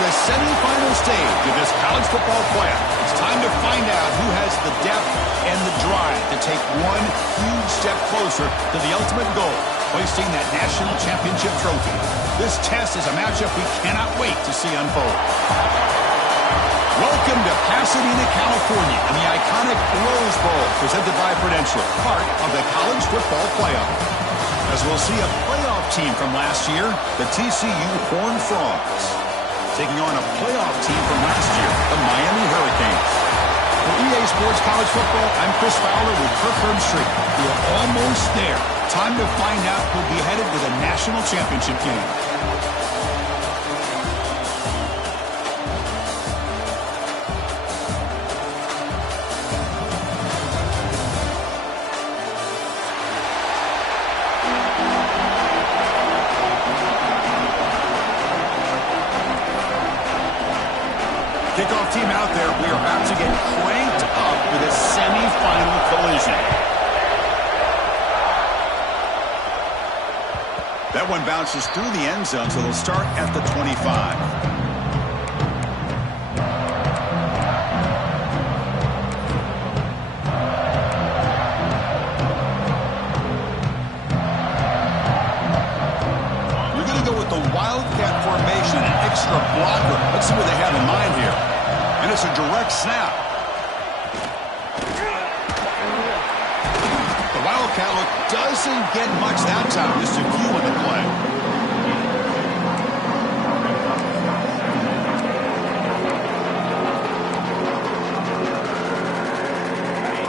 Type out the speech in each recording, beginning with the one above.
the semifinal stage of this college football playoff. It's time to find out who has the depth and the drive to take one huge step closer to the ultimate goal, hoisting that national championship trophy. This test is a matchup we cannot wait to see unfold. Welcome to Pasadena, California, and the iconic Rose Bowl, presented by Prudential, part of the college football playoff. As we'll see a playoff team from last year, the TCU Horned Frogs, taking on a playoff team from last year, the Miami Hurricanes. For EA Sports College Football, I'm Chris Fowler with Kirk Herbstreit. We're almost there. Time to find out who'll be headed to the national championship game. Kickoff team out there. We are about to get cranked up with a semifinal collision. That one bounces through the end zone, so they'll start at the 25. We're going to go with the Wildcat formation, an extra blocker. Let's see what they have in mind here. And it's a direct snap. The Wildcat look doesn't get much that time. Just a few in the play.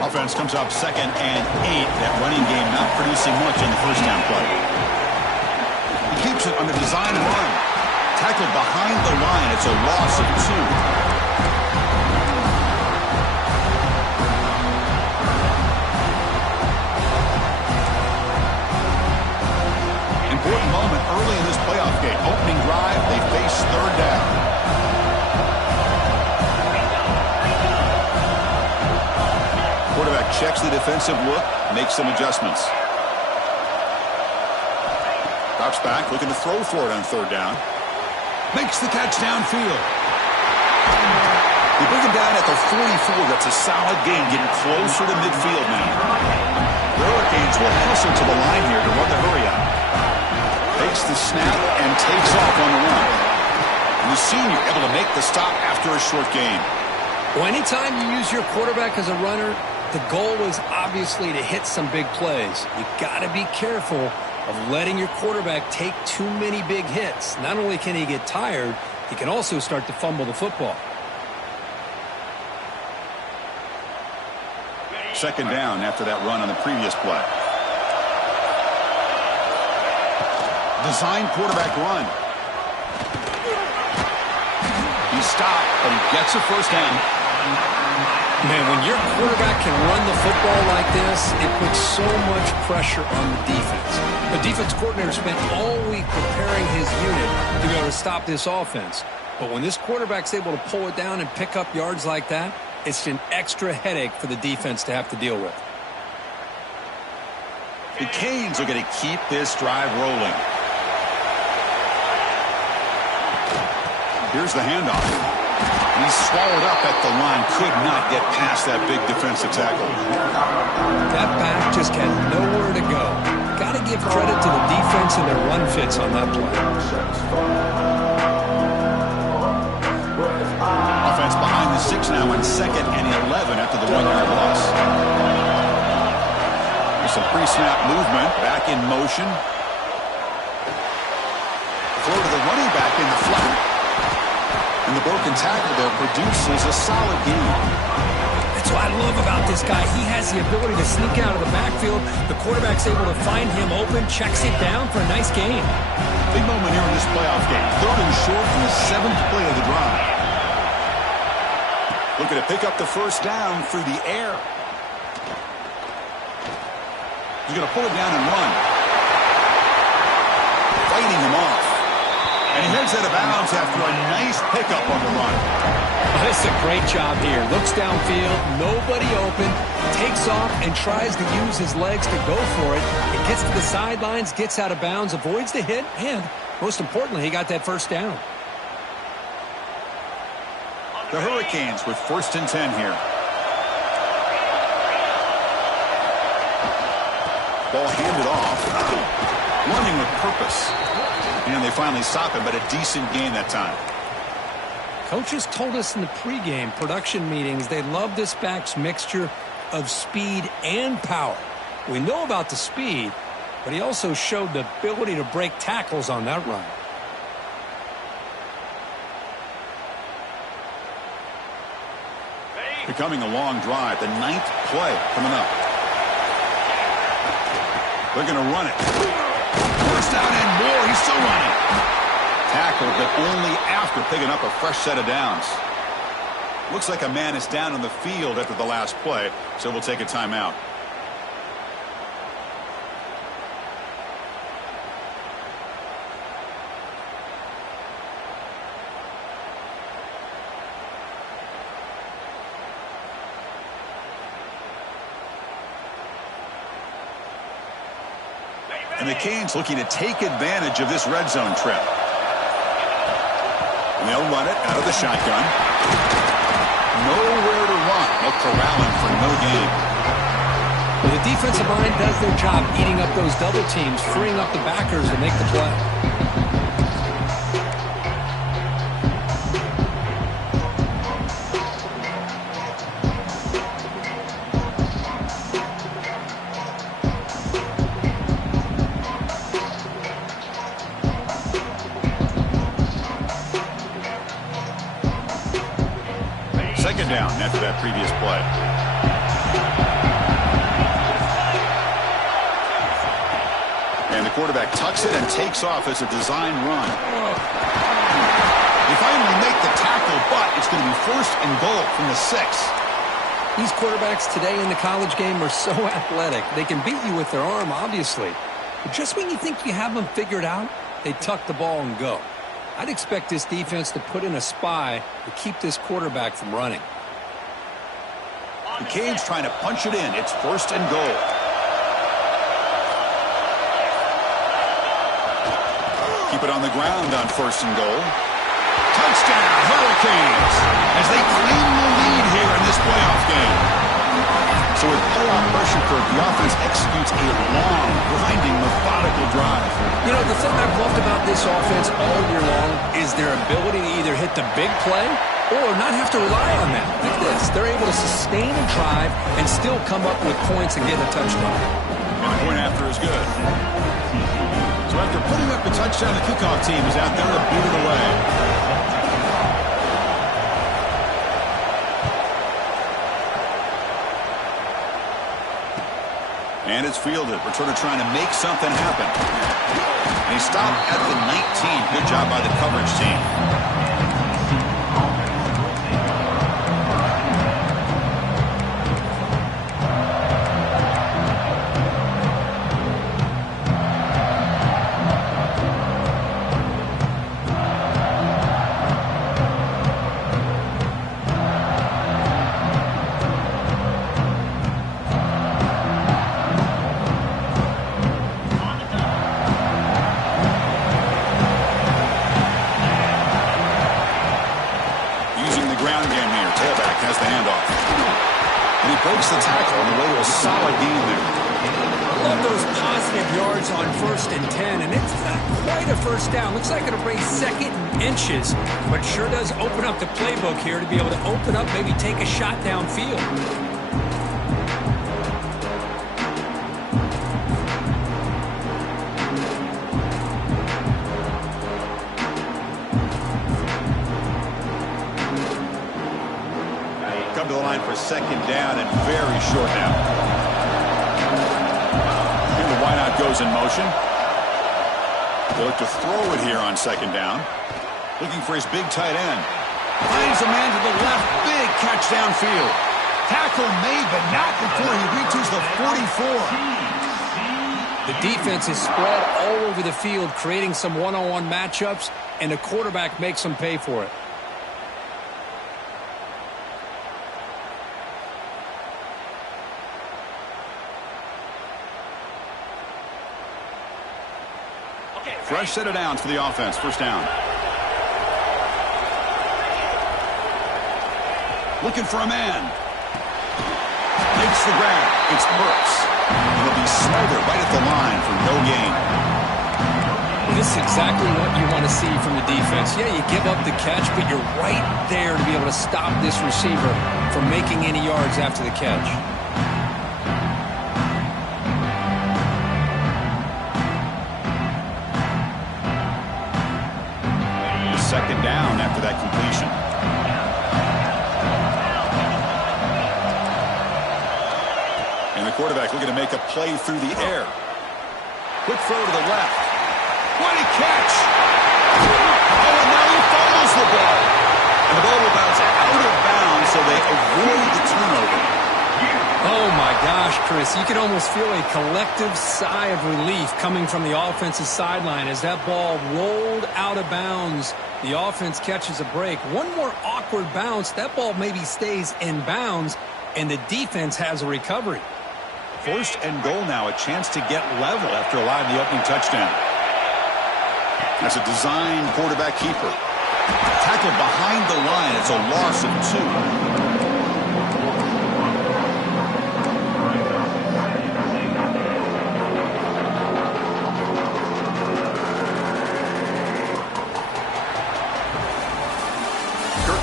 Offense comes up 2nd and 8. That running game not producing much in the first down play. He keeps it on the design run. Tackled behind the line. It's a loss of 2. Important moment early in this playoff game. Opening drive, they face 3rd down. Quarterback checks the defensive look, makes some adjustments. Drops back, looking to throw for it on 3rd down. Makes the catch downfield. They bring him down at the 44. That's a solid game, getting closer to midfield now. The Hurricanes will hustle to the line here to run the hurry up. Takes the snap and takes off on the run. And the senior able to make the stop after a short game. Well, anytime you use your quarterback as a runner, the goal is obviously to hit some big plays. You got to be careful of letting your quarterback take too many big hits. Not only can he get tired, he can also start to fumble the football. 2nd down after that run on the previous play. Design quarterback run. He stopped, but he gets a first down. Man, when your quarterback can run the football like this, it puts so much pressure on the defense. The defense coordinator spent all week preparing his unit to be able to stop this offense. But when this quarterback's able to pull it down and pick up yards like that, it's an extra headache for the defense to have to deal with. The Canes are going to keep this drive rolling. Here's the handoff. He's swallowed up at the line. Could not get past that big defensive tackle. That back just had nowhere to go. Got to give credit to the defense and their run fits on that play. Offense behind the 6 now on 2nd and 11 after the 1-yard loss. There's some pre-snap movement. Back in motion. Throw to the running back in the flat. And the broken tackle there produces a solid game. That's what I love about this guy. He has the ability to sneak out of the backfield. The quarterback's able to find him open, checks it down for a nice gain. Big moment here in this playoff game. 3rd and short from the 7th play of the drive. Looking to pick up the first down through the air. He's going to pull it down and run. Fighting him off. And he heads out of bounds after a nice pickup on the run. Oh, this is a great job here. Looks downfield, nobody open, takes off and tries to use his legs to go for it. It gets to the sidelines, gets out of bounds, avoids the hit, and most importantly, he got that first down. The Hurricanes with 1st and 10 here. Ball handed off. Running with purpose. And they finally stop it, but a decent gain that time. Coaches told us in the pregame production meetings they love this back's mixture of speed and power. We know about the speed, but he also showed the ability to break tackles on that run. Becoming a long drive, the 9th play coming up. They're going to run it. First down and more. He's still running. Tackled, but only after picking up a fresh set of downs. Looks like a man is down on the field after the last play, so we'll take a timeout. And the Canes looking to take advantage of this red zone trip. And they'll run it out of the shotgun. Nowhere to run. They'll corral him for no gain. Well, the defensive line does their job eating up those double teams, freeing up the backers to make the play. Down after that previous play. And the quarterback tucks it and takes off as a design run. They finally make the tackle, but it's going to be 1st and goal from the 6. These quarterbacks today in the college game are so athletic. They can beat you with their arm, obviously. But just when you think you have them figured out, they tuck the ball and go. I'd expect this defense to put in a spy to keep this quarterback from running. The Canes trying to punch it in. It's 1st and goal. Keep it on the ground on 1st and goal. Touchdown, Hurricanes, as they claim the lead here in this playoff game. So with playoff pressure curve, the offense executes a long, grinding, methodical drive. You know, the thing I've loved about this offense all year long is their ability to either hit the big play or not have to rely on that. Like this, they're able to sustain a drive and still come up with points and get a touchdown. And the point after is good. So after putting up a touchdown, the kickoff team is out there to boot it away. And it's fielded. Returner trying to make something happen. And he stopped at the 19. Good job by the coverage team. Breaks the tackle on the way to a solid gain there. I love those positive yards on 1st and 10, and it's quite a first down. Looks like it'll bring 2nd and inches, but sure does open up the playbook here to be able to open up, maybe take a shot downfield. To the line for 2nd down and very short now. And the wideout goes in motion. They look to throw it here on 2nd down. Looking for his big tight end. Finds a man to the left. Big catch downfield. Tackle made, but not before he reaches the 44. The defense is spread all over the field, creating some one-on-one matchups, and the quarterback makes them pay for it. Fresh set of downs for the offense. 1st down. Looking for a man. Makes the grab. It's Burks. And he'll be smothered right at the line for no gain. This is exactly what you want to see from the defense. Yeah, you give up the catch, but you're right there to be able to stop this receiver from making any yards after the catch. Second down after that completion. And the quarterback looking to make a play through the air. Quick throw to the left. What a catch! Oh, and now he fumbles the ball. And the ball will bounce out of bounds, so they avoid the turnover. Oh, my gosh, Chris. You can almost feel a collective sigh of relief coming from the offensive sideline as that ball rolled out of bounds. The offense catches a break. One more awkward bounce. That ball maybe stays in bounds, and the defense has a recovery. First and goal now, a chance to get level after allowing the opening touchdown. That's a designed quarterback keeper. Tackled behind the line. It's a loss of 2.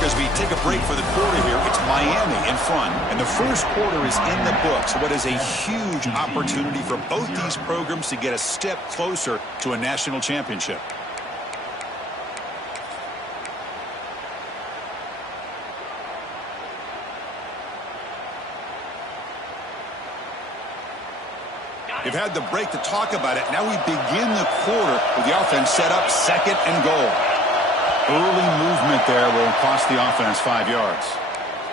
As we take a break for the quarter here, it's Miami in front, and the first quarter is in the books. What is a huge opportunity for both these programs to get a step closer to a national championship. We've had the break to talk about it. Now we begin the quarter with the offense set up, second and goal. Early movement there will cost the offense 5 yards.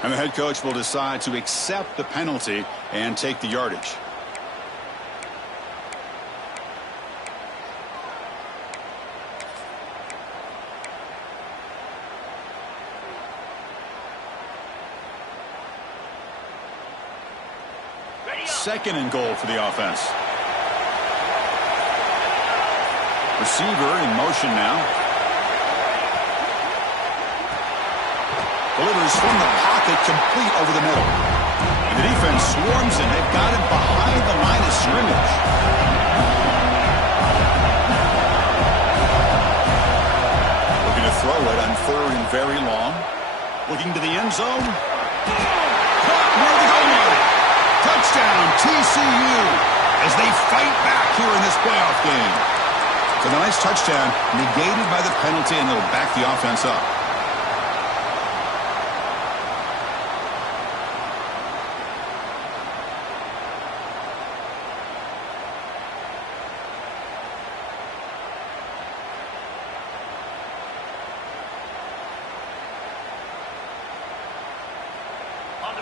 And the head coach will decide to accept the penalty and take the yardage. Second and goal for the offense. Receiver in motion now. Delivers from the pocket, complete over the middle. And the defense swarms in. They've got him behind the line of scrimmage. Looking to throw it on third and very long. Looking to the end zone. Caught near the goal line. Touchdown, TCU, as they fight back here in this playoff game. So a nice touchdown, negated by the penalty, and it'll back the offense up.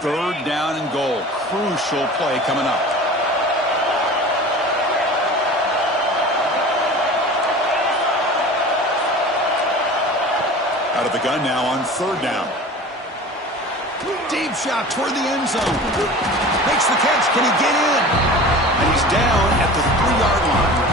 Third down and goal. Crucial play coming up. Out of the gun now on third down. Deep shot toward the end zone. Makes the catch. Can he get in? And he's down at the 3-yard line.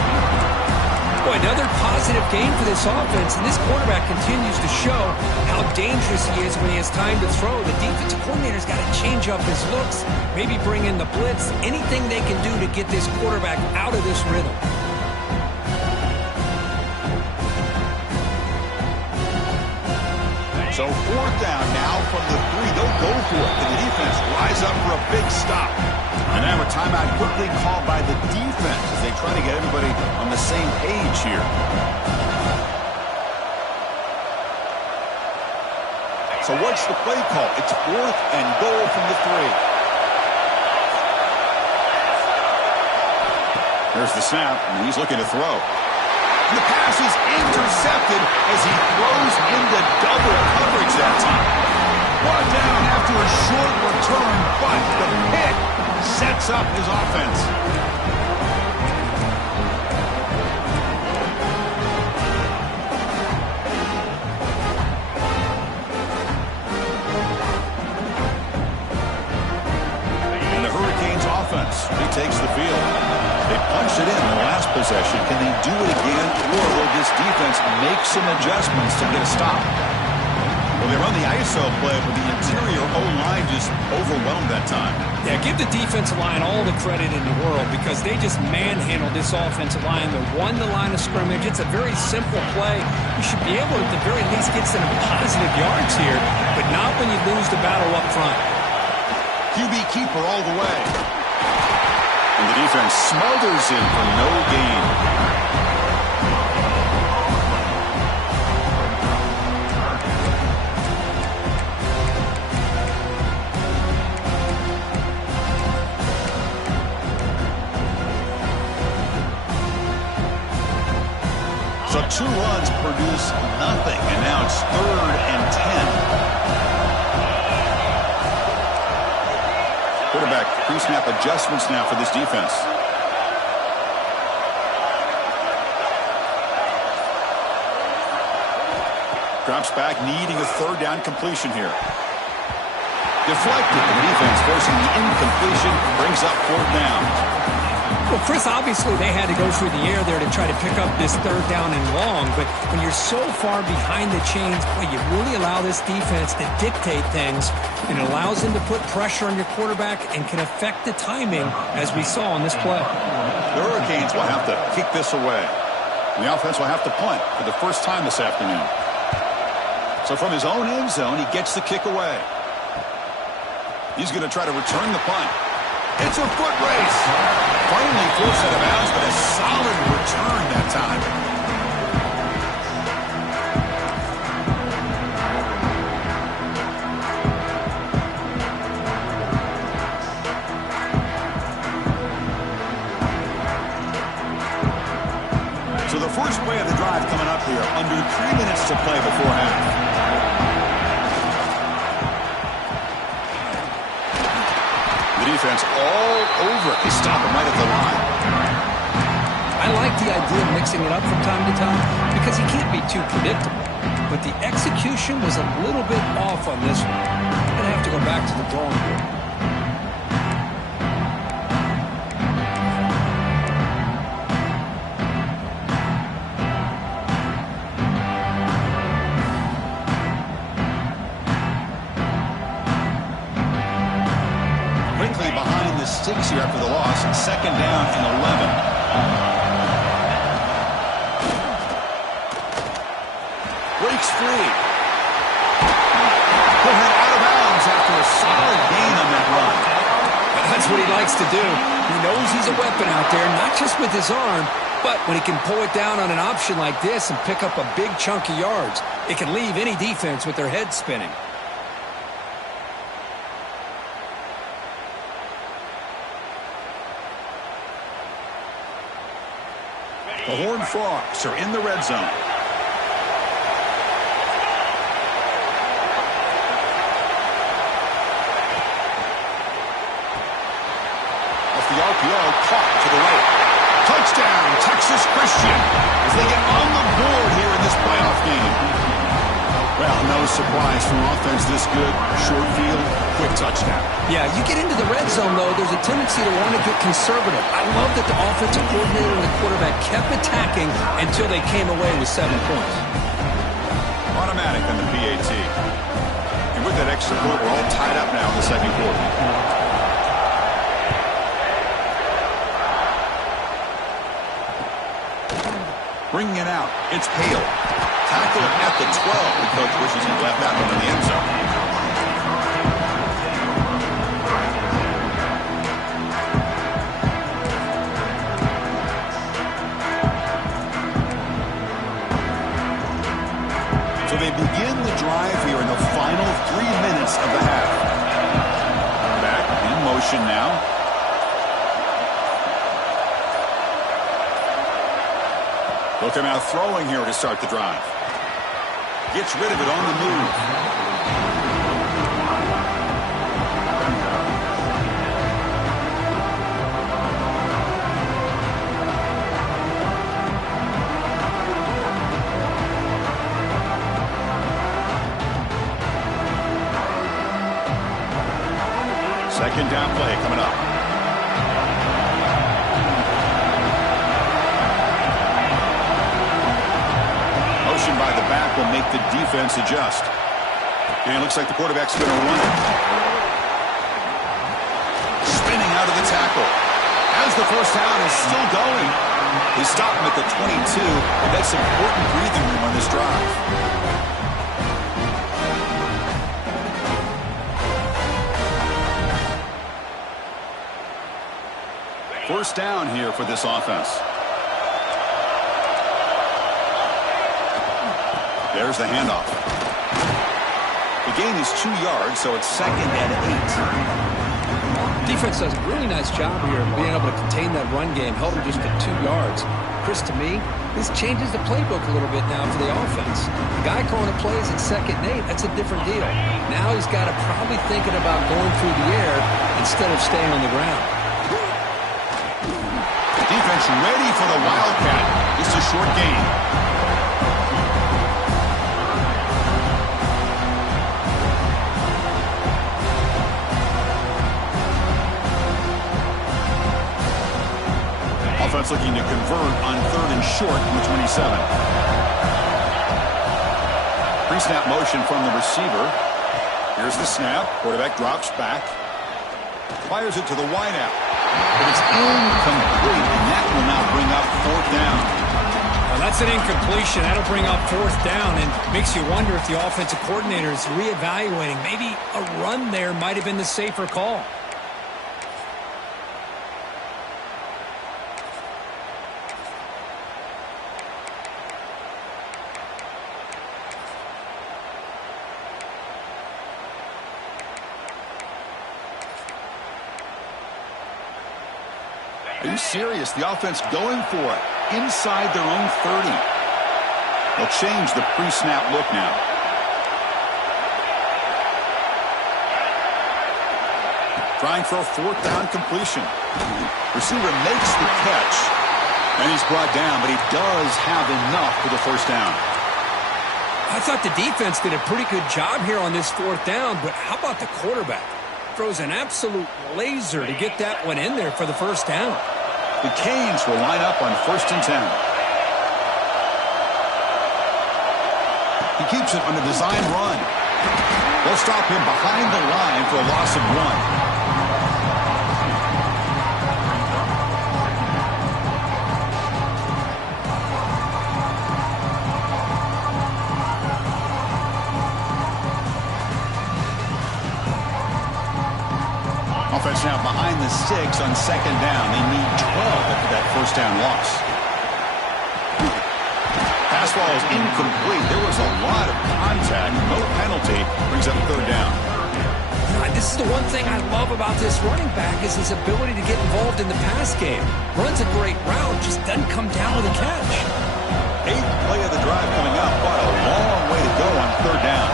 Boy, another positive game for this offense, and this quarterback continues to show how dangerous he is when he has time to throw. The defensive coordinator's got to change up his looks, maybe bring in the blitz, anything they can do to get this quarterback out of this rhythm. So fourth down now from the 3. They'll go for it, and the defense rise up for a big stop. And now a timeout quickly called by the defense as they try to get everybody on the same page here. So what's the play call? It's fourth and goal from the 3. There's the snap, and he's looking to throw. And the pass is intercepted as he throws into double coverage that time. Brought down after a short return, but the pick sets up his offense. And the Hurricanes offense retakes the field. They punched it in the last possession. Can they do it again, or will this defense make some adjustments to get a stop? Well, they run the ISO play, but the interior O-line just overwhelmed that time. Yeah, give the defensive line all the credit in the world because they just manhandled this offensive line. They won the line of scrimmage. It's a very simple play. You should be able to, at the very least, get some positive yards here, but not when you lose the battle up front. QB keeper all the way. And the defense smothers him for no gain. So 2 runs produce nothing, and now it's 3rd and 10. Quarterback pre-snap adjustments now for this defense. Drops back, needing a 3rd down completion here. Deflected, the defense forcing the incompletion, brings up 4th down. Well, Chris, obviously they had to go through the air there to try to pick up this 3rd down and long, but when you're so far behind the chains, boy, you really allow this defense to dictate things, and it allows them to put pressure on your quarterback and can affect the timing, as we saw on this play. The Hurricanes will have to kick this away. And the offense will have to punt for the first time this afternoon. So from his own end zone, he gets the kick away. He's going to try to return the punt. It's a foot race. Finally forced out of bounds, but a solid return that time. So the first play of the drive coming up here, under 3 minutes to play before half. Defense all over it. They stop him right at the line. I like the idea of mixing it up from time to time because he can't be too predictable. But the execution was a little bit off on this one. I'm going to have to go back to the drawing board. Here after the loss, 2nd down and 11. Breaks free. Put him out of bounds after a solid gain on that run. That's what he likes to do. He knows he's a weapon out there, not just with his arm, but when he can pull it down on an option like this and pick up a big chunk of yards, it can leave any defense with their head spinning. The Horned Frogs are in the red zone. Off the RPO, caught to the right. Touchdown, Texas Christian, as they get on the board here in this playoff game. Well, no surprise from offense this good. Short field, quick touchdown. Yeah, you get into the red zone, though, there's a tendency to want to get conservative. I love that the offensive coordinator and the quarterback kept attacking until they came away with 7 points. Automatic on the PAT. And with that extra point, we're all tied up now in the 2nd quarter. Bringing it out, it's Hale. Tackle at the 12. The coach wishes he left that one in the end zone. So they begin the drive here in the final 3 minutes of the half. Back in motion now. Look him out throwing here to start the drive. Gets rid of it on the move. Second down play coming up. Motion by the back will make the defense adjust. And it looks like the quarterback's going to run it. Spinning out of the tackle. As the first down is still going. They stop him at the 22, and that's important breathing room on this drive. First down here for this offense. There's the handoff. The gain is 2 yards, so it's 2nd and 8. Defense does a really nice job here of being able to contain that run game, held him just at 2 yards. Chris, to me, this changes the playbook a little bit now for the offense. The guy calling the plays at 2nd and 8, that's a different deal. Now he's got to probably thinking about going through the air instead of staying on the ground. Defense ready for the Wildcat. Just a short gain. Offense looking to convert on 3rd and short from the 27. Pre-snap motion from the receiver. Here's the snap. Quarterback drops back. Fires it to the wideout. But it's incomplete, and that will now bring up 4th down. Well, that's an incompletion. That'll bring up 4th down, and makes you wonder if the offensive coordinator is reevaluating. Maybe a run there might have been the safer call. Are you serious? The offense going for it inside their own 30. They'll change the pre-snap look now. Trying for a 4th down completion. Receiver makes the catch, and he's brought down, but he does have enough for the 1st down. I thought the defense did a pretty good job here on this 4th down, but how about the quarterback? Throws an absolute laser to get that one in there for the 1st down. The Canes will line up on 1st and 10. He keeps it on a design run. They'll stop him behind the line for a loss of 1. Offense now behind the 6 on 2nd down. They need 12 after that 1st down loss. Pass ball is incomplete. There was a lot of contact. No penalty. Brings up 3rd down. This is the one thing I love about this running back is his ability to get involved in the pass game. Runs a great route, just doesn't come down with a catch. 8th play of the drive coming up, but a long way to go on 3rd down.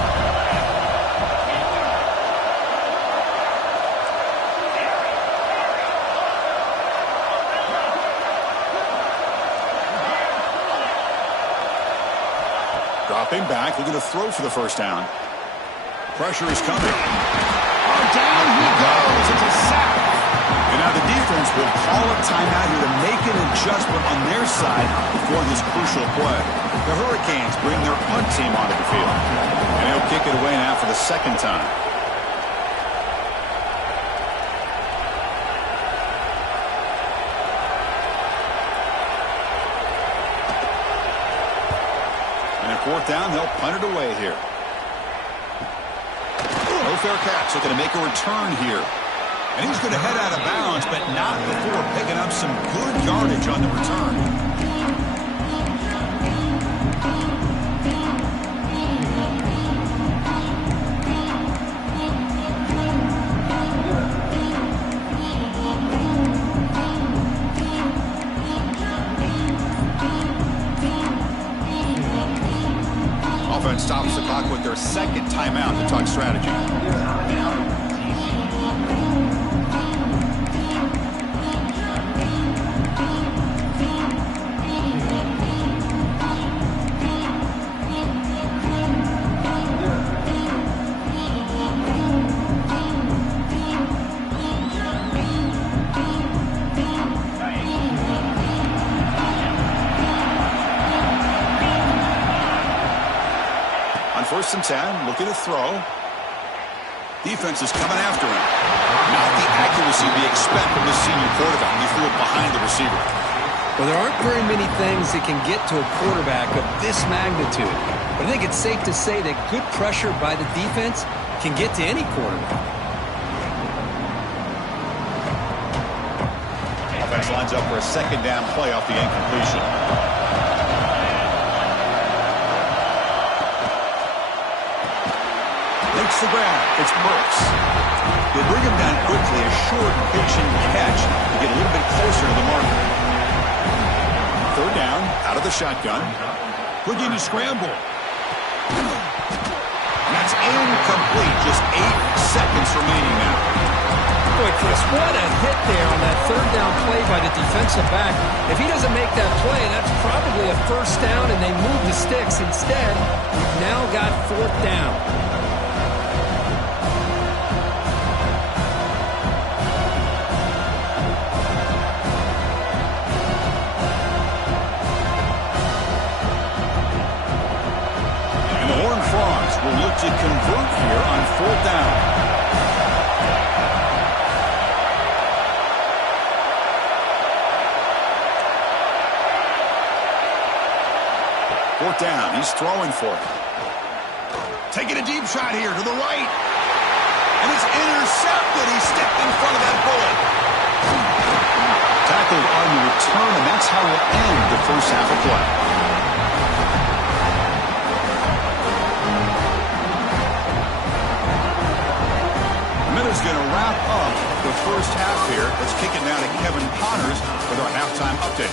Dropping back, looking to throw for the 1st down. Pressure is coming. Oh, down he goes. It's a sack. And now the defense will call a timeout here to make an adjustment on their side before this crucial play. The Hurricanes bring their punt team onto the field. And they'll kick it away now for the 2nd time. And at 4th down, they'll punt it away here. No fair catch. Looking to make a return here. And he's going to head out of bounds, but not before picking up some good yardage on the return. Offense stops the clock with their 2nd timeout to talk strategy. On 1st and 10, looking to throw. Defense is coming after him. Not the accuracy we expect from the senior quarterback. He threw it behind the receiver. Well, there aren't very many things that can get to a quarterback of this magnitude. But I think it's safe to say that good pressure by the defense can get to any quarterback. Offense lines up for a second down play off the incompletion. Makes the ground. It's Brooks. They bring him down quickly. A short pitch and catch to get a little bit closer to the marker. Third down, out of the shotgun. Looking to scramble. And that's incomplete. Just 8 seconds remaining now. Boy, Chris, what a hit there on that third down play by the defensive back. If he doesn't make that play, that's probably a first down, and they move the sticks. Instead, we've now got fourth down. Will look to convert here on fourth down. Fourth down. He's throwing for it. Taking a deep shot here to the right. And it's intercepted. He stepped in front of that bullet. Tackled on the return, and that's how we'll end the first half of play. Is going to wrap up the first half here. Let's kick it down to Kevin Connors with our halftime update.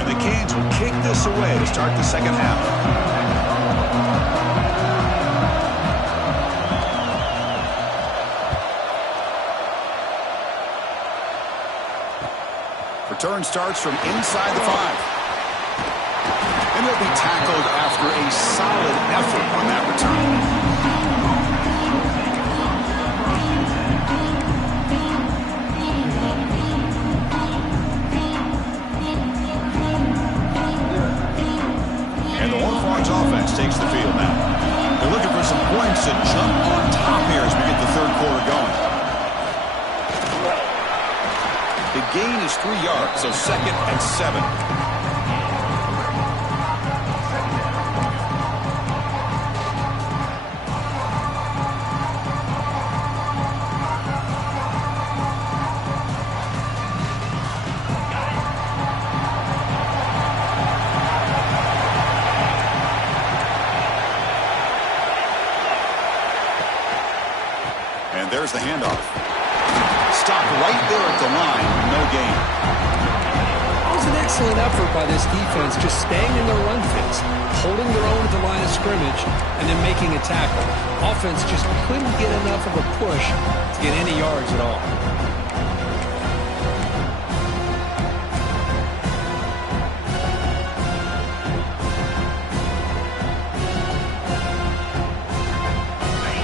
And the Canes will kick this away to start the second half. Return starts from inside the 5. And he'll be tackled after a solid effort on that return. And the Hornets offense takes the field now. They're looking for some points to jump on top here as we get the third quarter going. The gain is 3 yards, so 2nd and 7. And there's the handoff. Stop right there at the line. No gain. It was an excellent effort by this defense, just staying in their run fits, holding their own at the line of scrimmage, and then making a tackle. Offense just couldn't get enough of a push to get any yards at all.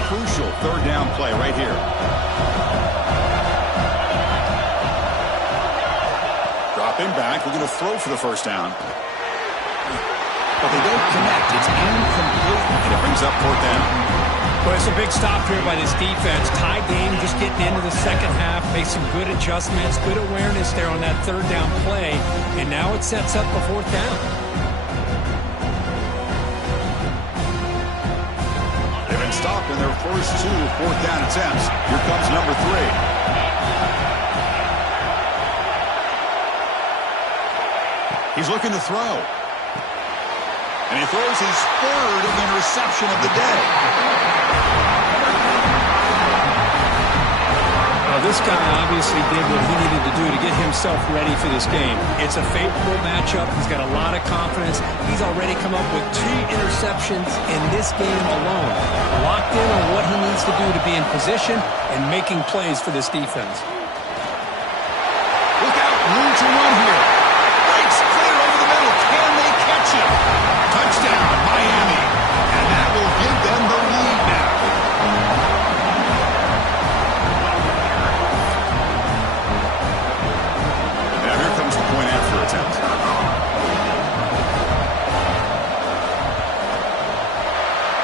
Crucial third down play right here. Dropping back, we're going to throw for the first down. But they don't connect. It's incomplete, and it brings up fourth down. Well, it's a big stop here by this defense. Tie game, just getting into the second half, made some good adjustments, good awareness there on that third down play, and now it sets up the fourth down. They've been stopped in their first 2 fourth down attempts. Here comes number 3. He's looking to throw. And he throws his 3rd interception of the day. Well, this guy obviously did what he needed to do to get himself ready for this game. It's a favorable matchup. He's got a lot of confidence. He's already come up with 2 interceptions in this game alone. Locked in on what he needs to do to be in position and making plays for this defense. Look out, room to run here. Breaks clear over the middle. Can they catch him? Touchdown, Miami. And that will give them the lead now.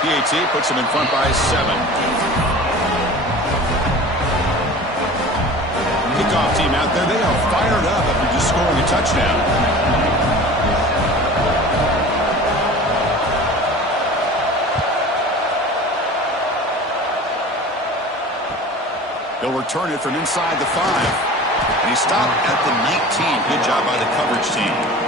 PAT puts them in front by 7. Kickoff team out there, they are fired up after just scoring a touchdown. He'll return it from inside the 5. And he stopped at the 19. Good job by the coverage team.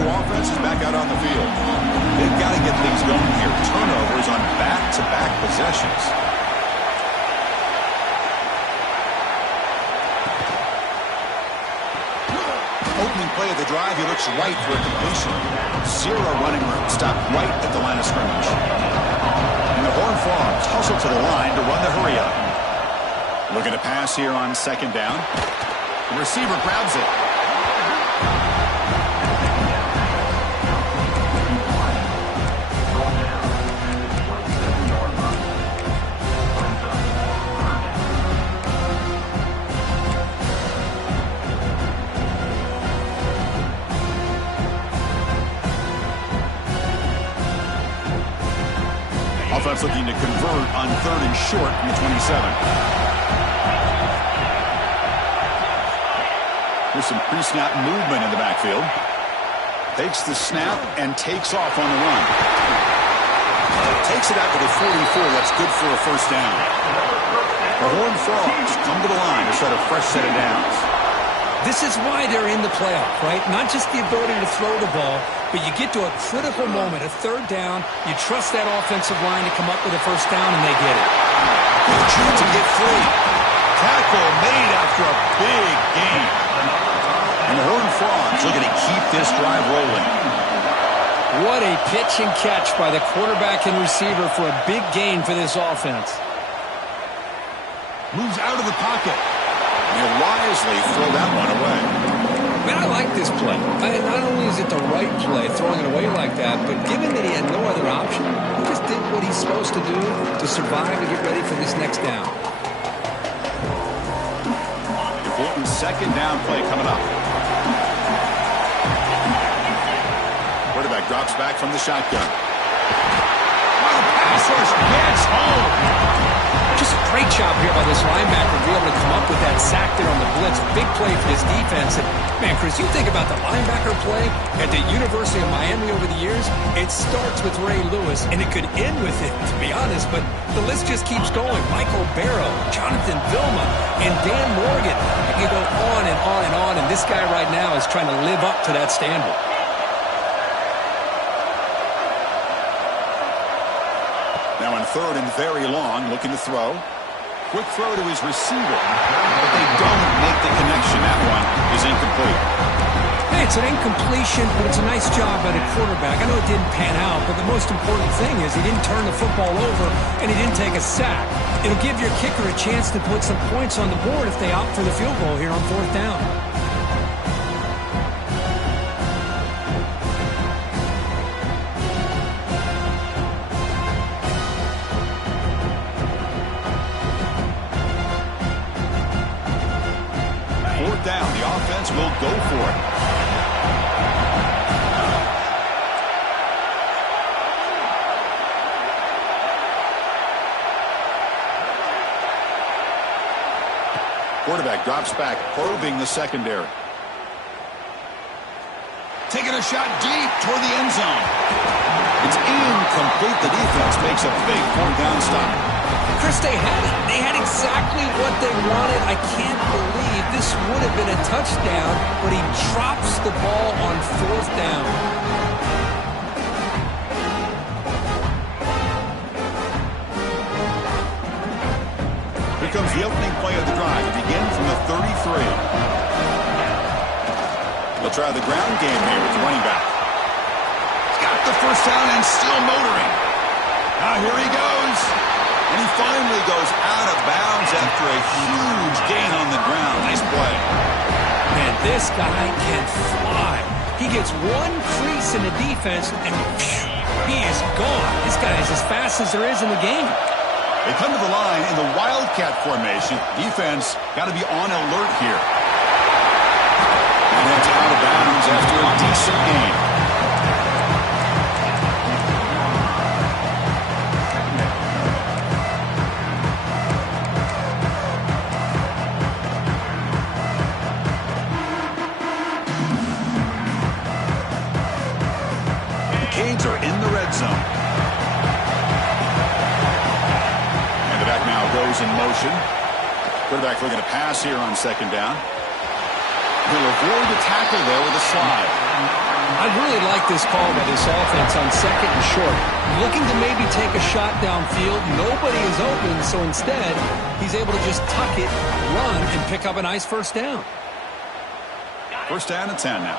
Offense is back out on the field. They've got to get things going here. Turnovers on back-to-back possessions. Opening play of the drive, he looks right for a completion. 0 running room. Stopped right at the line of scrimmage. And the Horned Frogs hustle to the line to run the hurry-up. Looking to pass here on 2nd down. The receiver grabs it. Offense looking to convert on 3rd and short from the 27. Here's some pre-snap movement in the backfield. Takes the snap and takes off on the run. Takes it out to the 44. That's good for a 1st down. The Horned Frogs come to the line to set a fresh set of downs. This is why they're in the playoff, right? Not just the ability to throw the ball, but you get to a critical moment, a 3rd down, you trust that offensive line to come up with a 1st down, and they get it. Good chance to get free. Tackle made after a big gain. And the Horned Frogs looking to keep this drive rolling. What a pitch and catch by the quarterback and receiver for a big gain for this offense. Moves out of the pocket. And wisely throw that one away. Man, I like this play. Not only is it the right play, throwing it away like that, but given that he had no other option, he just did what he's supposed to do to survive and get ready for this next down. Important 2nd down play coming up. Quarterback drops back from the shotgun. Oh, pass rush gets home. Just a great job here by this linebacker to be able to come up with that sack there on the blitz. Big play for this defense. And, man, Chris, you think about the linebacker play at the University of Miami over the years, it starts with Ray Lewis, and it could end with it, to be honest. But the list just keeps going. Michael Barrow, Jonathan Vilma, and Dan Morgan. You go on and on and on, and this guy right now is trying to live up to that standard. Now on 3rd and very long, looking to throw. Quick throw to his receiver. But they don't make the connection. That one is incomplete. Hey, it's an incompletion, but it's a nice job by the quarterback. I know it didn't pan out, but the most important thing is he didn't turn the football over and he didn't take a sack. It'll give your kicker a chance to put some points on the board if they opt for the field goal here on 4th down. Down, the offense will go for it. Quarterback drops back, probing the secondary. Taking a shot deep toward the end zone. It's incomplete. The defense makes a big 4th down stop. Chris, they had it. They had exactly what they wanted. I can't believe this would have been a touchdown, but he drops the ball on 4th down. Here comes the opening play of the drive. It begins from the 33. They'll try the ground game here with the running back. He's got the 1st down and still motoring. Now here he goes. And he finally goes out of bounds after a huge gain on the ground. Nice play. Man, this guy can fly. He gets one crease in the defense, and he is gone. This guy is as fast as there is in the game. They come to the line in the Wildcat formation. Defense got to be on alert here. And that's out of bounds after a decent game. Are in the red zone. And the back now goes in motion. Quarterback looking to pass here on second down. He'll avoid the tackle there with a slide. I really like this call by this offense on second and short. Looking to maybe take a shot downfield. Nobody is open, so instead, he's able to just tuck it, run, and pick up a nice first down. First down and 10 now.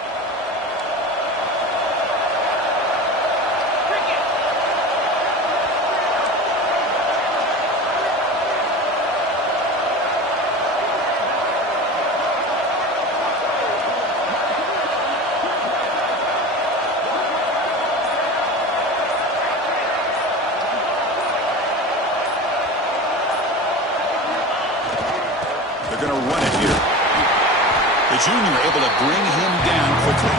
Going to run it here. The junior able to bring him down quickly.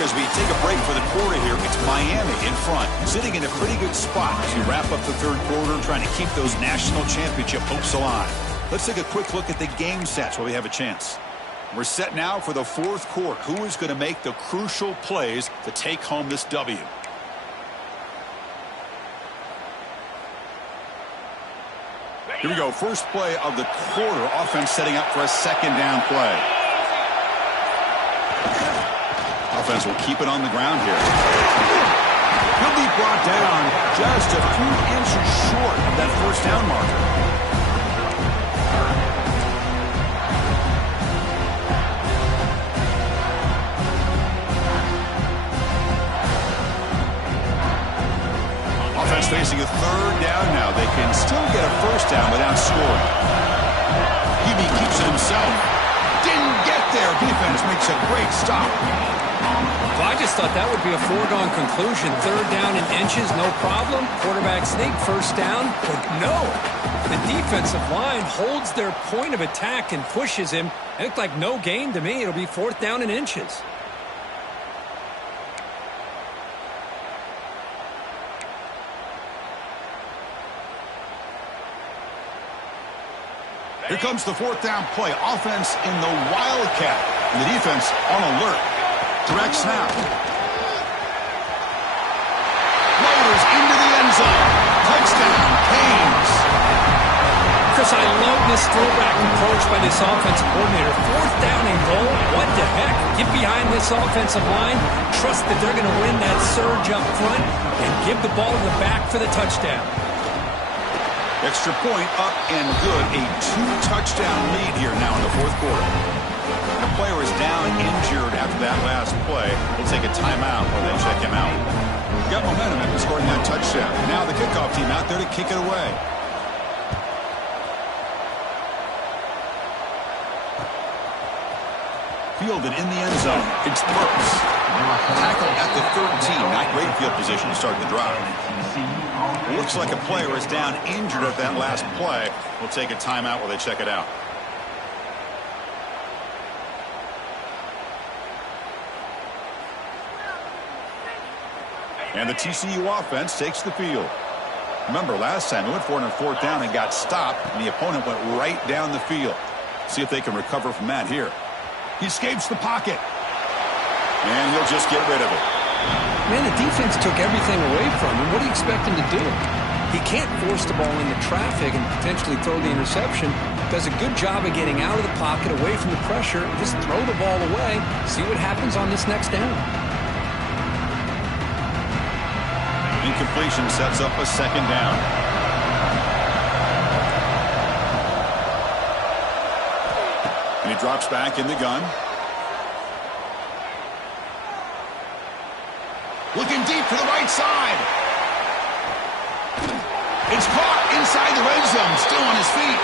As we take a break for the quarter here, it's Miami in front, sitting in a pretty good spot as we wrap up the third quarter, trying to keep those national championship hopes alive. Let's take a quick look at the game sets while we have a chance. We're set now for the fourth quarter. Who is going to make the crucial plays to take home this W? Here we go. First play of the quarter. Offense setting up for a second down play. Offense will keep it on the ground here. He'll be brought down just a few inches short of that first down marker. Offense facing a third down now. They can still get a first down without scoring. Hebe keeps it himself. Didn't get there. Defense makes a great stop. Well, I just thought that would be a foregone conclusion. Third down in inches, no problem. Quarterback sneak, first down. But no, the defensive line holds their point of attack and pushes him. It looked like no gain to me. It'll be fourth down in inches. Here comes the fourth down play. Offense in the Wildcat. And the defense on alert. Direct snap. Loaders into the end zone. Touchdown, Canes. Chris, I love this throwback approach by this offensive coordinator. Fourth down and goal. What the heck? Get behind this offensive line. Trust that they're going to win that surge up front and give the ball to the back for the touchdown. Extra point up and good. A two-touchdown lead here now in the fourth quarter. The player is down injured after that last play. We'll take a timeout while they check him out. Got momentum after scoring that touchdown. Now the kickoff team out there to kick it away. Fielded in the end zone. It's Burks. Tackle at the 13. Not great field position to start the drive. Looks like a player is down injured at that last play. We'll take a timeout while they check it out. And the TCU offense takes the field. Remember, last time they went for it on fourth down and got stopped, and the opponent went right down the field. See if they can recover from that here. He escapes the pocket. And he'll just get rid of it. Man, the defense took everything away from him. What do you expect him to do? He can't force the ball into traffic and potentially throw the interception. Does a good job of getting out of the pocket, away from the pressure. Just throw the ball away. See what happens on this next down. Incompletion sets up a second down. And he drops back in the gun. Looking deep to the right side. It's caught inside the red zone, still on his feet.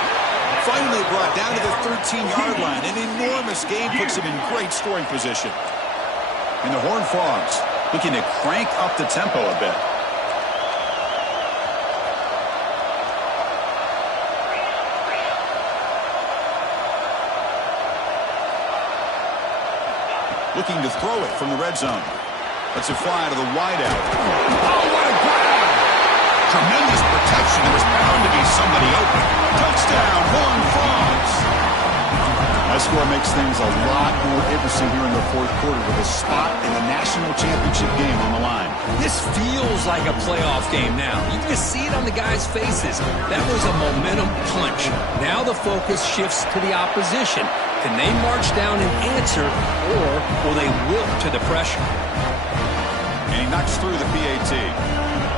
Finally brought down to the 13-yard line. An enormous gain puts him in great scoring position. And the Horned Frogs looking to crank up the tempo a bit. Looking to throw it from the red zone. Lets it fly to the wideout. Oh, what a grab! Tremendous protection. There was bound to be somebody open. Touchdown, Horned Frogs! That score makes things a lot more interesting here in the fourth quarter with a spot in the national championship game on the line. This feels like a playoff game now. You can just see it on the guys' faces. That was a momentum punch. Now the focus shifts to the opposition. Can they march down and answer, or will they wilt to the pressure? And he knocks through the PAT.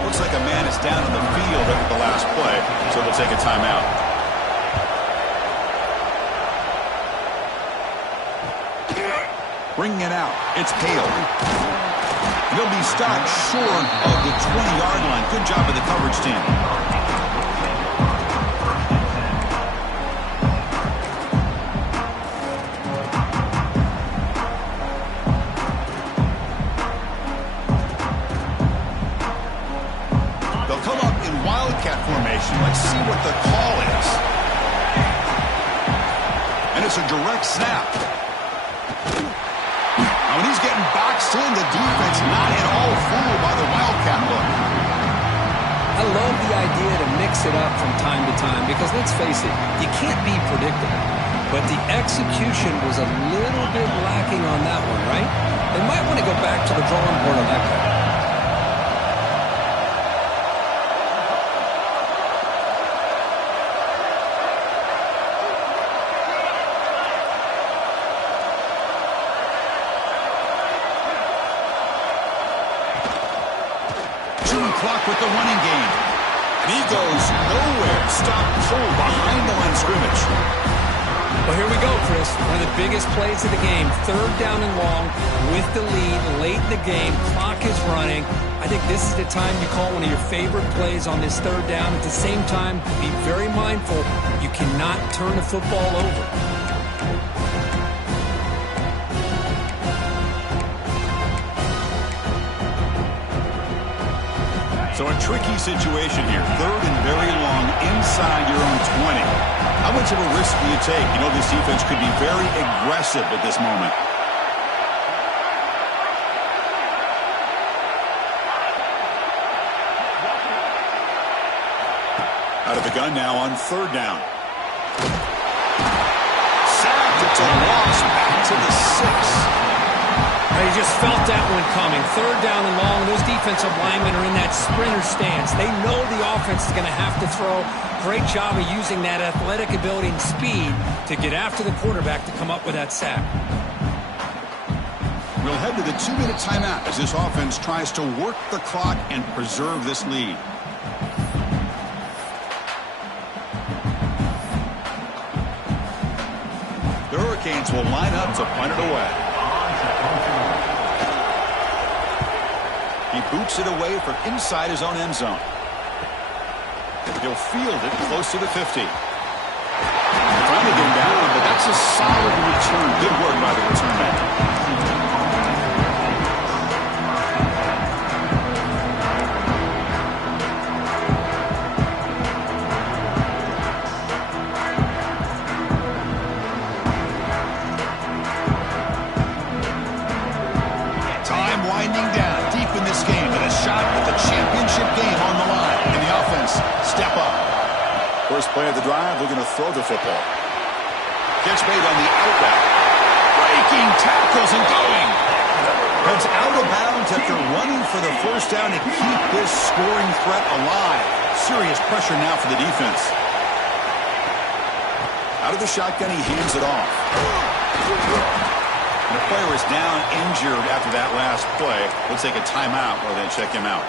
Looks like a man is down on the field after the last play, so they'll take a timeout. Bringing it out. It's Hale. He'll be stopped short of the 20-yard line. Good job of the coverage team. Let's see what the call is. And it's a direct snap. Now when he's getting boxed in, the defense not at all fooled by the Wildcat look. I love the idea to mix it up from time to time because, let's face it, you can't be predictable. But the execution was a little bit lacking on that one, right? They might want to go back to the drawing board on that call. Clock with the running game. And he goes nowhere. Stop cold behind the line of scrimmage. Well, here we go, Chris. One of the biggest plays of the game. Third down and long with the lead late in the game. Clock is running. I think this is the time you call one of your favorite plays on this third down. At the same time, be very mindful. You cannot turn the football over. So a tricky situation here. Third and very long inside your own 20. How much of a risk do you take? You know, this defense could be very aggressive at this moment. Out of the gun now on third down. Sacked. It's a loss back to the 6. They just felt that one coming. Third down and long. Those defensive linemen are in that sprinter stance. They know the offense is going to have to throw. Great job of using that athletic ability and speed to get after the quarterback to come up with that sack. We'll head to the 2-minute timeout as this offense tries to work the clock and preserve this lead. The Hurricanes will line up to punt it away. He boots it away from inside his own end zone. He'll field it close to the 50. Trying to get him down, but that's a solid return. Good work by the return man. First play of the drive, looking to throw the football. Catch made on the out route. Breaking tackles and going. It's out of bounds after running for the first down to keep this scoring threat alive. Serious pressure now for the defense. Out of the shotgun, he hands it off. The player is down injured after that last play. We'll take a timeout or then check him out.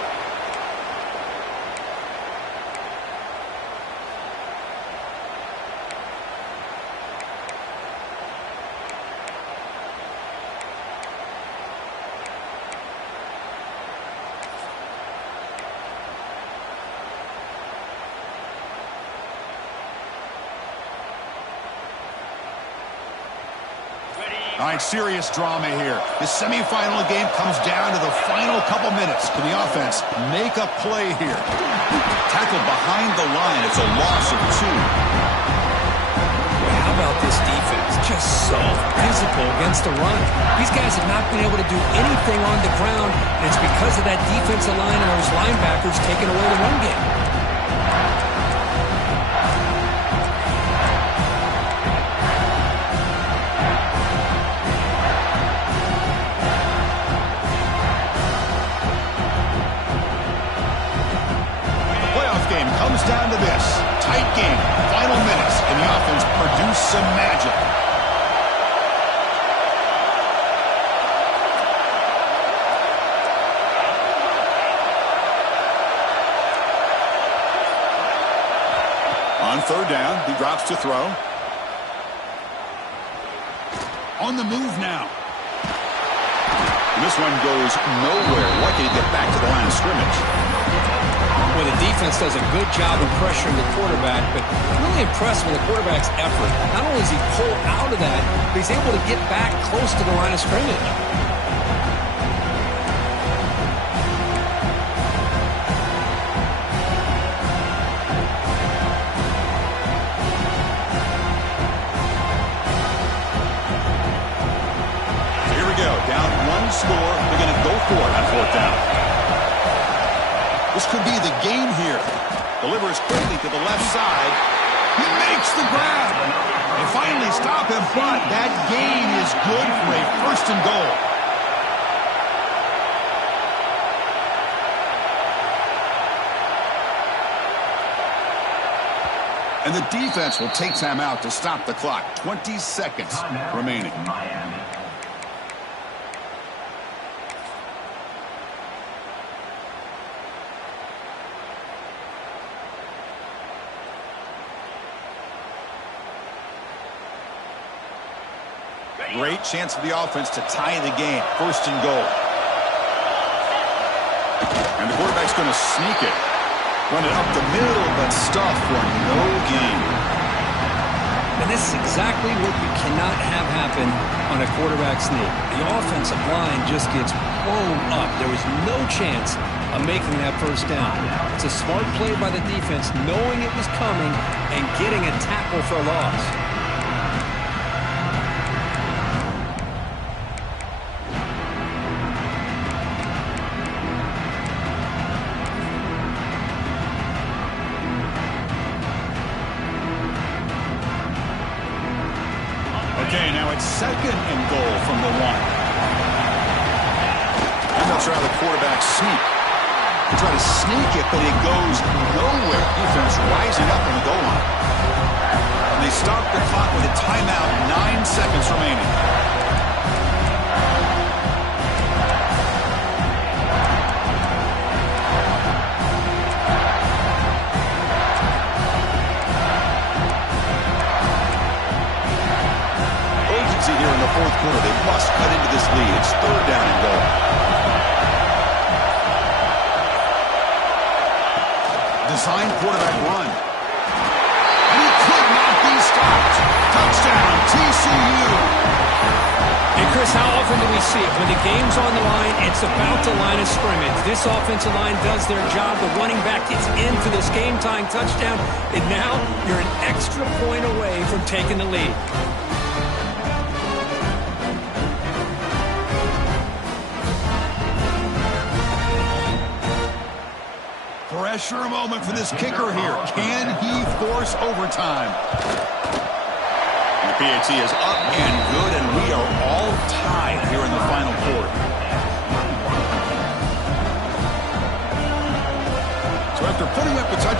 All right, serious drama here. The semifinal game comes down to the final couple minutes. Can the offense make a play here? Tackled behind the line. It's a loss of 2. Well, how about this defense? Just so physical against the run. These guys have not been able to do anything on the ground, and it's because of that defensive line and those linebackers taking away the run game. Comes down to this. Tight game. Final minutes. Can the offense produce some magic? On third down, he drops to throw. On the move now. This one goes nowhere. Lucky to get back to the line of scrimmage. Well, the defense does a good job of pressuring the quarterback, but really impressed with the quarterback's effort. Not only does he pull out of that, but he's able to get back close to the line of scrimmage. Here we go. Down 1 score. They're going to go for it on fourth down. This could be the game here. Delivers quickly to the left side. He makes the grab. They finally stop him, but that gain is good for a 1st and goal. And the defense will take time out to stop the clock. 20 seconds remaining. Great chance for the offense to tie the game. 1st and goal. And the quarterback's going to sneak it. Run it up the middle, but stuff for no gain. And this is exactly what you cannot have happen on a quarterback sneak. The offensive line just gets blown up. There was no chance of making that 1st down. It's a smart play by the defense, knowing it was coming and getting a tackle for a loss. Okay, now it's 2nd and goal from the 1. And they'll try the quarterback sneak. They try to sneak it, but it goes nowhere. Defense rising up on the goal line. And they stop the clock with a timeout, 9 seconds remaining. Here in the 4th quarter, they must cut into this lead. It's 3rd down and goal. Design quarterback run. And he could not be stopped. Touchdown, TCU. And Chris, how often do we see it? When the game's on the line, it's about the line of scrimmage. This offensive line does their job. The running back gets in for this game-tying touchdown, and now you're an extra point away from taking the lead. Pressure moment for this kicker here. Can he force overtime? And the PAT is up and good, and we are all tied here in the final quarter.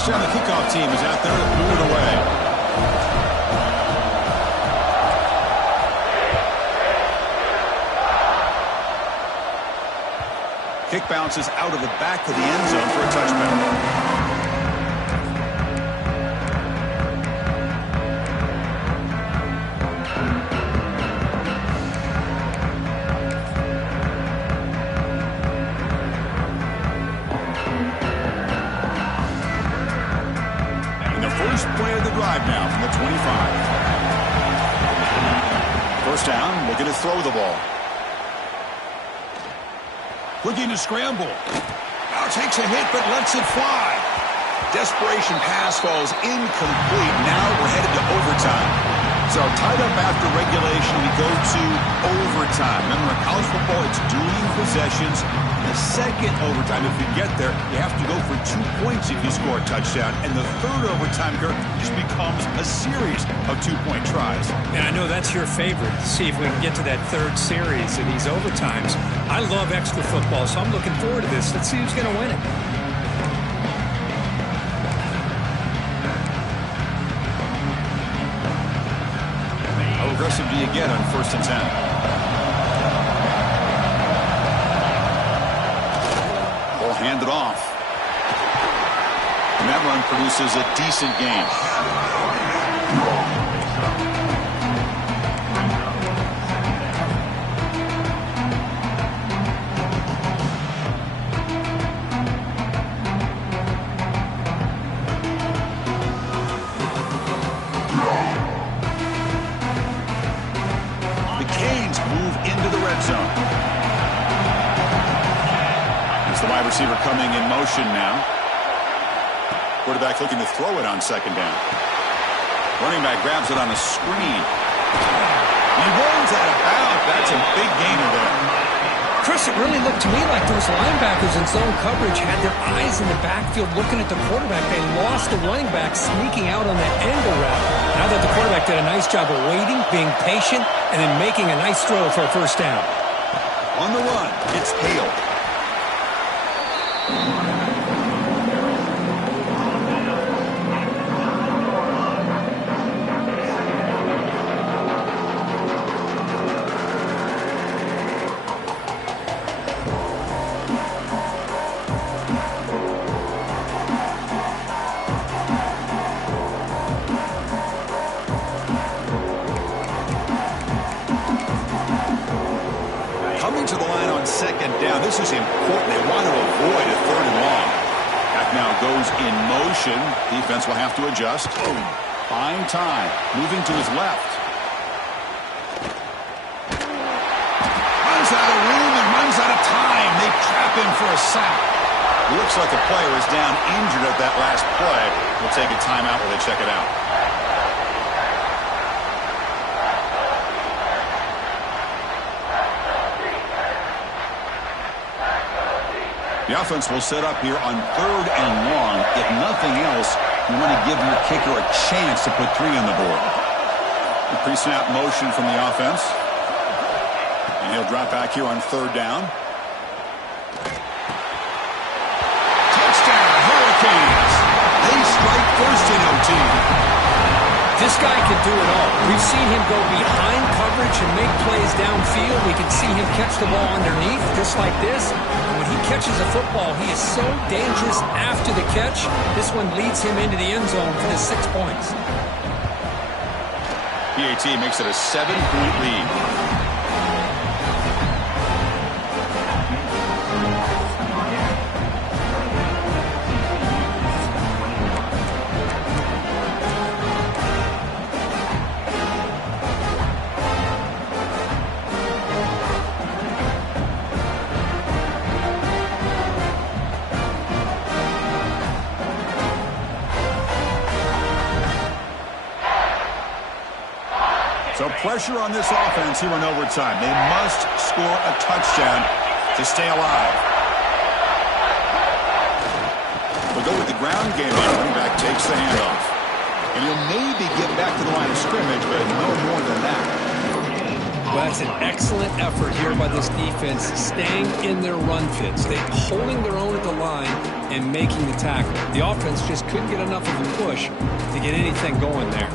pressure on the kickoff team is out there to pull it away. Kick bounces out of the back of the end zone for a touchback. Play of the drive now from the 25. First down, looking to throw the ball. Looking to scramble. Now takes a hit but lets it fly. Desperation pass falls incomplete. Now we're headed to overtime. So tied up after regulation, we go to overtime. Remember, in college football, it's dueling possessions. The second overtime, if you get there, you have to go for 2 points if you score a touchdown. And the third overtime, Kirk, just becomes a series of 2-point tries. And I know that's your favorite. See if we can get to that third series in these overtimes. I love extra football, so I'm looking forward to this. Let's see who's going to win it. How aggressive do you get on 1st and 10? Handed off. And that run produces a decent gain. The Canes move into the red zone. The wide receiver coming in motion now. Quarterback looking to throw it on 2nd down. Running back grabs it on a screen. He rolls out of bounds. That's a big gainer there. Chris, it really looked to me like those linebackers in zone coverage had their eyes in the backfield looking at the quarterback. They lost the running back sneaking out on that end route. Now that the quarterback did a nice job of waiting, being patient, and then making a nice throw for a 1st down. On the run, it's Hale. Coming to the line on 2nd down. This is important. They want to avoid a 3rd and long. Back now goes in motion. Defense will have to adjust. Fine time. Moving to his left. Runs out of room and runs out of time. They trap him for a sack. Looks like the player is down injured at that last play. We'll take a timeout while they check it out. The offense will set up here on 3rd and long. If nothing else, you want to give your kicker a chance to put 3 on the board. The pre-snap motion from the offense. And he'll drop back here on 3rd down. Touchdown, Hurricanes. They strike first in OT. This guy can do it all. We've seen him go behind coverage and make plays downfield. We can see him catch the ball underneath, just like this. And when he catches a football, he is so dangerous after the catch. This one leads him into the end zone for the 6 points. PAT makes it a 7-point lead. So pressure on this offense here in overtime. They must score a touchdown to stay alive. We'll go with the ground game. The running back takes the handoff. And he'll maybe get back to the line of scrimmage, but no more than that. Well, that's an excellent effort here by this defense, staying in their run fits. They're holding their own at the line and making the tackle. The offense just couldn't get enough of a push to get anything going there.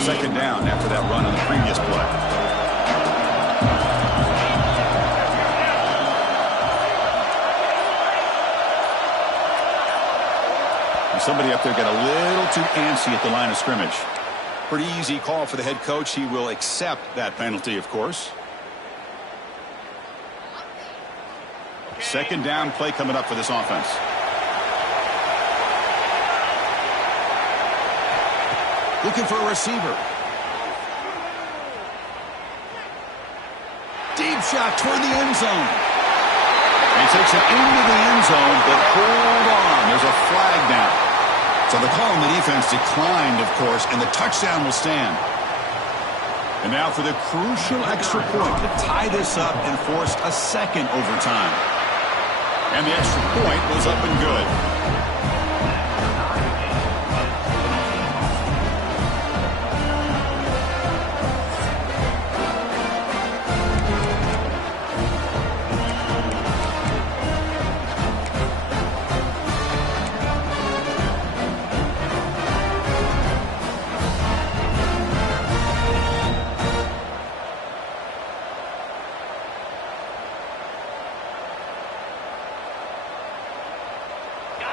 Second down after that run on the previous play. And somebody up there got a little too antsy at the line of scrimmage. Pretty easy call for the head coach. He will accept that penalty, of course. Second down play coming up for this offense. Looking for a receiver. Deep shot toward the end zone. He takes it into the end zone, but hold on. There's a flag down. So the call on the defense declined, of course, and the touchdown will stand. And now for the crucial extra point to tie this up and force a second overtime. And the extra point was up and good.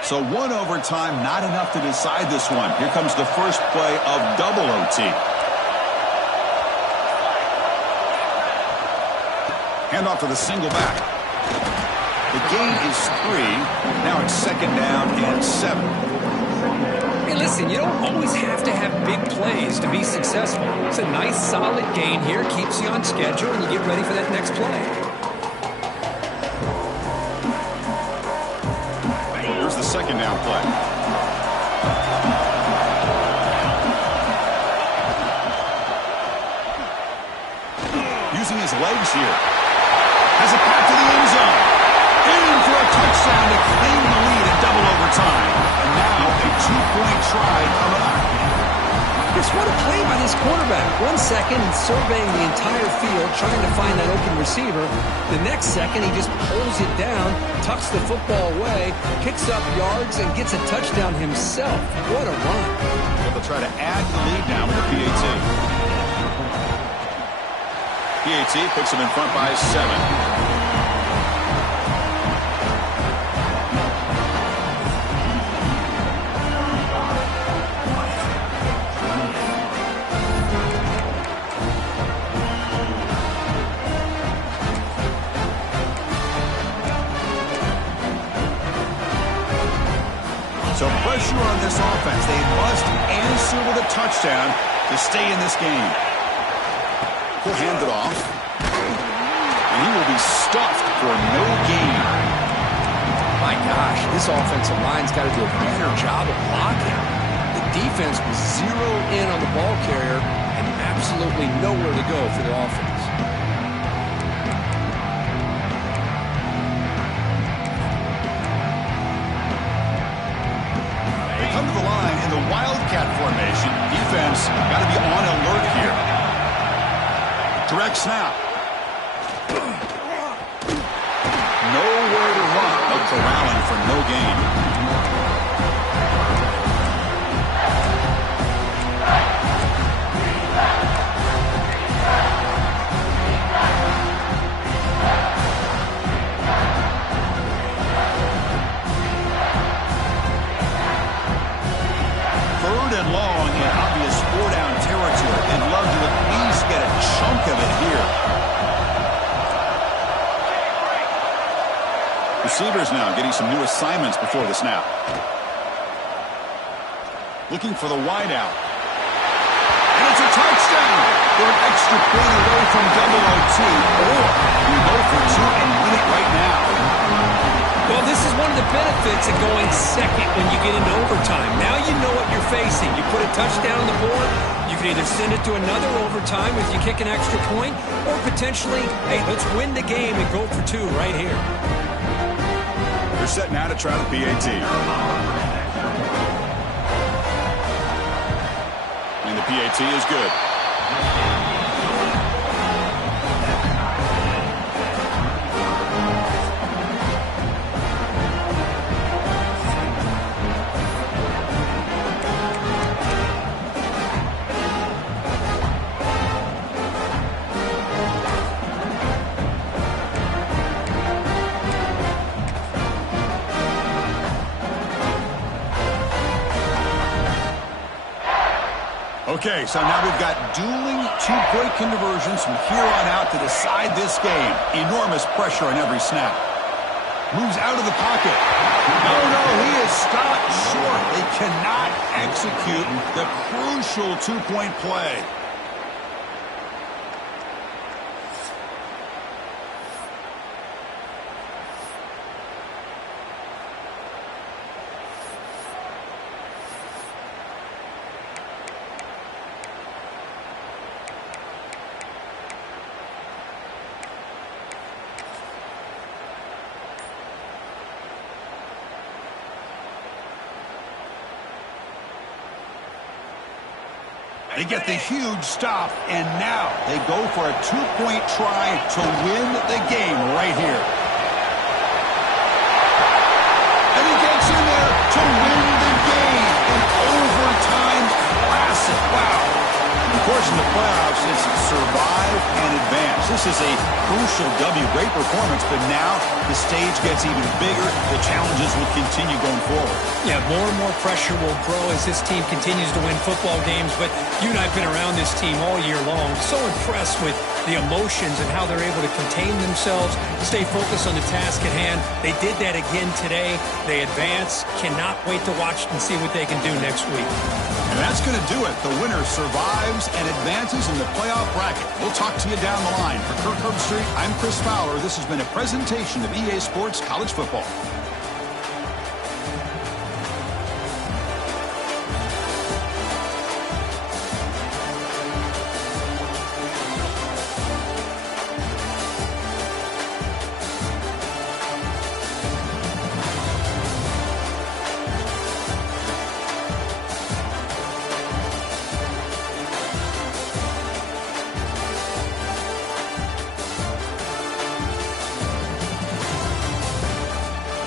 So one overtime, not enough to decide this one. Here comes the first play of double OT. Handoff to the single back. The gain is 3. Now it's second down and 7. Hey, listen, you don't always have to have big plays to be successful. It's a nice, solid gain here. Keeps you on schedule, and you get ready for that next play. The second down play. Using his legs here. Has it back to the end zone. In for a touchdown to claim the lead in double overtime. And now a 2-point try coming up. Just what a play by this quarterback. 1 second and surveying the entire field, trying to find that open receiver. The next second, he just pulls it down, tucks the football away, picks up yards, and gets a touchdown himself. What a run. Well, they'll try to add the lead now with the PAT. PAT puts him in front by 7. So pressure on this offense. They must answer with a touchdown to stay in this game. He'll hand it off. And he will be stuffed for no gain. My gosh, this offensive line's got to do a better job of blocking. The defense was zeroed in on the ball carrier and absolutely nowhere to go for the offense. Come to the line in the Wildcat formation. Defense got to be on alert here. Direct snap. Nowhere to run. No corralling for no gain. And long in obvious 4-down territory. They'd love to at least get a chunk of it here. Receivers now getting some new assignments before the snap. Looking for the wideout. And it's a touchdown. They're an extra point away from double OT. Or we go for 2 and win it right now. Well, Well, this is one of the benefits of going second when you get into overtime. Now you know what you're facing. You put a touchdown on the board, you can either send it to another overtime if you kick an extra point, or potentially, hey, let's win the game and go for two right here. They're set now to try the PAT. And the PAT is good. Okay, so now we've got dueling two-point conversions from here on out to decide this game. Enormous pressure on every snap. Moves out of the pocket. No, he is stopped short. They cannot execute the crucial two-point play. They get the huge stop, and now they go for a two-point try to win the game right here. And he gets in there to win the game. An overtime classic. Wow. Of course, in the playoffs, it's survive and advance. This is a crucial W. Great performance, but now the stage gets even bigger. The challenges will continue going forward. Yeah, more and more pressure will grow as this team continues to win football games, but you and I have been around this team all year long. So impressed with the emotions and how they're able to contain themselves, stay focused on the task at hand. They did that again today. They advance. Cannot wait to watch and see what they can do next week. And that's going to do it. The winner survives and advances in the playoff bracket. We'll talk to you down the line. For Kirk Herbstreit, I'm Chris Fowler. This has been a presentation of EA Sports College Football.